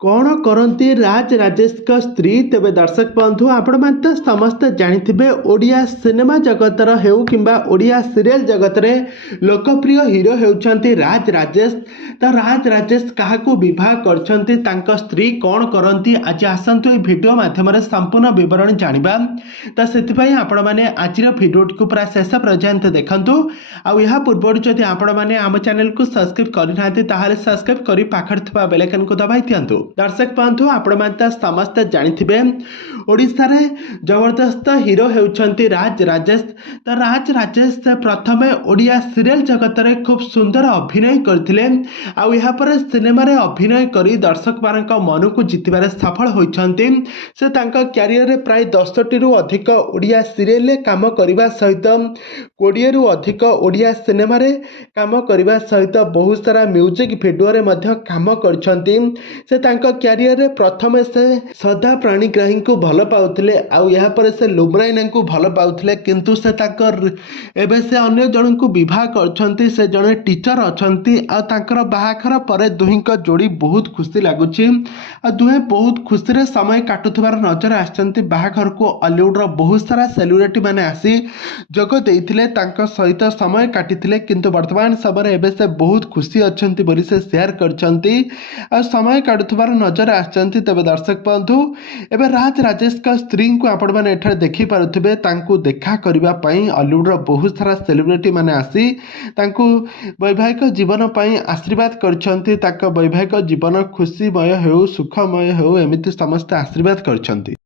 कौन करती राज राजेश स्त्री तेरे दर्शक बंधु आपण तो समस्ते जानी ओडिया सिनेमा जगतर हो कि ओडिया सीरियल जगत रे लोकप्रिय हीरो होती राज राजेश। तो राज राजेश क्या बह कर स्त्री कौन करती आज आसतु भिडियो मध्यम संपूर्ण बरण जाना। तो से आपण मैंने आज भिडियो टी पूरा शेष पर्यंत देखु। आ पूर्व जदि आपण मैंने आम चैनल को सब्सक्राइब करना सब्सक्राइब कर पाखर बेलैकन को दबाई दिंतु। दर्शक बंधु आपण समस्ते जानी ओडिशा रे जबरदस्त हीरो होती राज राजेश। तो राज राजेश प्रथम ओडिया सीरियल जगत में खूब सुंदर अभिनय करते आपर सिनेमा अभिनय कर दर्शक मान मन को जितबार सफल होती। से क्यारियर प्राय 10टी अधिक ओडिया सीरियल काम करने सहित 20 रु अधिक ओडिया सिनेमा काम करने सहित बहुत सारा म्यूजिक भिडियो काम करछंती। से क्यारियर प्रथम से सदा प्राणीग्राही को भल पाउथिले आपर से लुमराइना को भल पाउथिले किंतु से एबे से अन्य जन को विवाह करछंती। से जने टीचर अछंती आ बाहाघर पर दुहींक जोड़ी बहुत खुशी लगुच दुहे बहुत खुशी रे समय काटुथबार नजर आछंती। बाहाघर को हॉलीवुड रो बहुत सारा सेलिब्रिटी माने आसी जोग देइथिले तांका सहित समय काटिथिले किंतु वर्तमान समय एबे से बहुत खुशी अछंती बोली से शेयर करछंती आ समय काटुथबार नजर आछंती। तबे दर्शक बंधु एबे राज राजेश का स्त्री को आपण माने एठार देखि पारुथिबे तांको देखा करिबा पई हॉलीवुड रो बहुत सारा सेलिब्रिटी माने आसी तांको वैवाहिक जीवन पई आशीर्वाद करछंती। ताका वैवाहिक जीवन खुशीमय हो सुखमय हो एमिति समस्त आशीर्वाद करछंती।